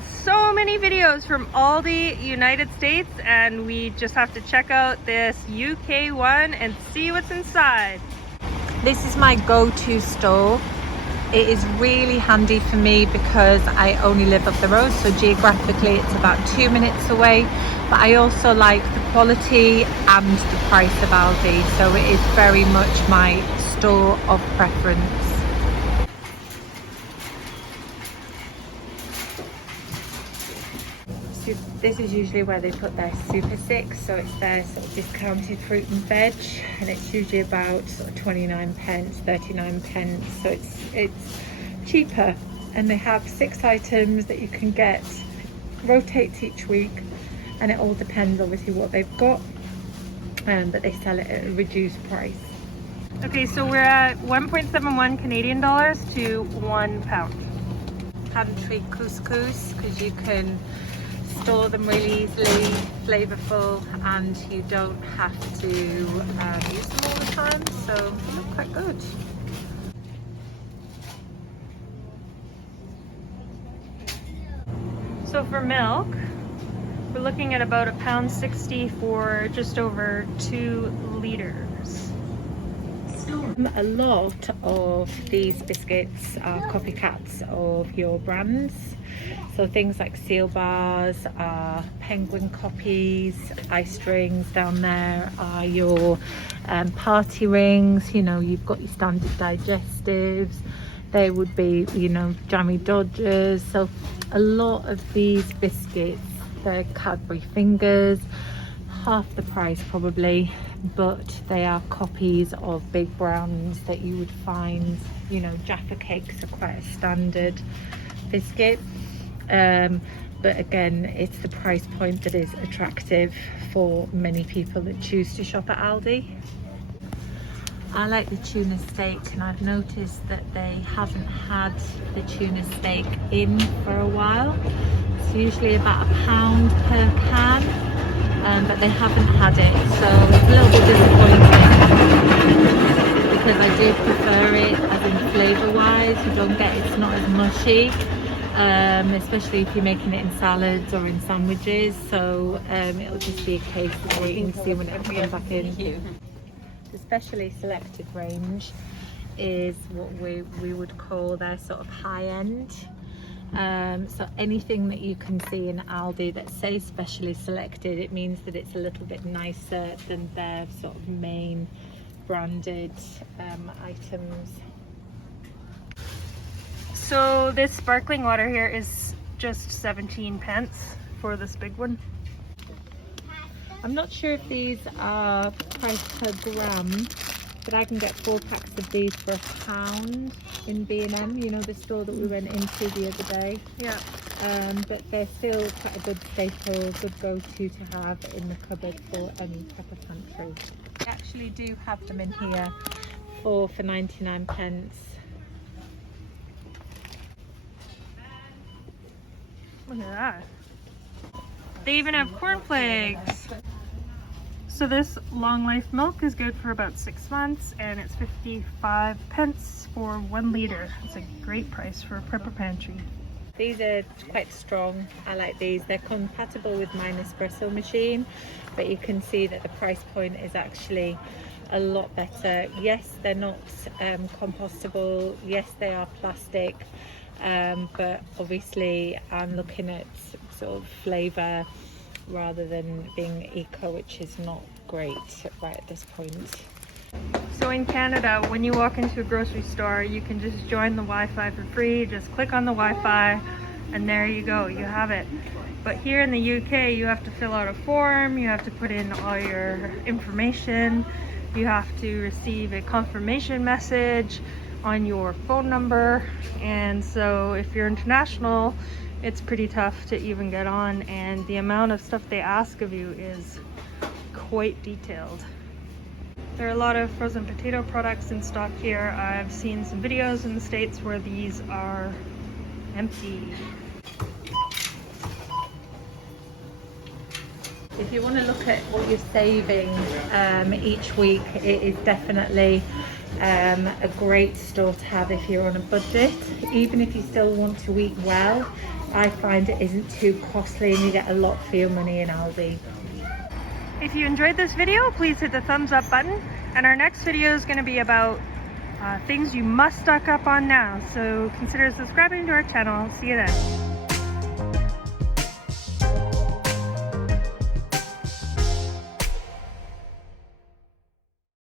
seen so many videos from Aldi United States, and we just have to check out this UK one and see what's inside. This is my go-to store. It is really handy for me because I only live up the road, so geographically it's about 2 minutes away, but I also like the quality and the price of Aldi, so it is very much my store of preference. So this is usually where they put their Super 6, so it's their sort of discounted fruit and veg, and it's usually about sort of 29 pence, 39 pence, so it's cheaper, and they have 6 items that you can get, rotates each week, and it all depends obviously what they've got, but they sell it at a reduced price. Okay, so we're at 1.71 Canadian dollars to £1. Pantry couscous, because you can store them really easily, flavorful, and you don't have to use them all the time, so they look quite good. So for milk, we're looking at about £1.60 for just over 2 litres. A lot of these biscuits are copycats of your brands. So things like seal bars are Penguin copies, ice rings down there are your party rings, you know, you've got your standard digestives, they would be, you know, Jammy Dodgers. So a lot of these biscuits, they're Cadbury Fingers, half the price probably, but they are copies of big brands that you would find, you know, Jaffa Cakes are quite a standard biscuit. But again, it's the price point that is attractive for many people that choose to shop at Aldi. I like the tuna steak, and I've noticed that they haven't had the tuna steak in for a while. It's usually about £1 per can, but they haven't had it, so it's a little bit disappointing because I do prefer it as in flavour wise. You don't get, it's not as mushy. Especially if you're making it in salads or in sandwiches, so it'll just be a case of waiting to see when it comes back in. The specially selected range is what we would call their sort of high end. So anything that you can see in Aldi that says specially selected, it means that it's a little bit nicer than their sort of main branded items. So this sparkling water here is just 17 pence for this big one. I'm not sure if these are priced per gram, but I can get 4 packs of these for £1 in B&M, you know, the store that we went into the other day. Yeah. But they're still quite a good staple, good go-to to have in the cupboard for any type of pantry. We actually do have them in here for 99 pence. Look at that. They even have cornflakes. So this long life milk is good for about 6 months, and it's 55 pence for 1 litre. It's a great price for a Prepper Pantry. These are quite strong. I like these. They're compatible with my Nespresso machine, but you can see that the price point is actually a lot better. Yes, they're not compostable. Yes, they are plastic. But obviously I'm looking at sort of flavour rather than being eco, which is not great right at this point. So in Canada, when you walk into a grocery store, you can just join the Wi-Fi for free. Just click on the Wi-Fi and there you go, you have it. But here in the UK, you have to fill out a form, you have to put in all your information, you have to receive a confirmation message on your phone number, and so if you're international, it's pretty tough to even get on, and the amount of stuff they ask of you is quite detailed. There are a lot of frozen potato products in stock here. I've seen some videos in the States where these are empty. If you want to look at what you're saving each week, it is definitely a great store to have if you're on a budget. Even if you still want to eat well, I find it isn't too costly and you get a lot for your money in Aldi. If you enjoyed this video, please hit the thumbs up button, and our next video is going to be about things you must stock up on now, so consider subscribing to our channel. See you then.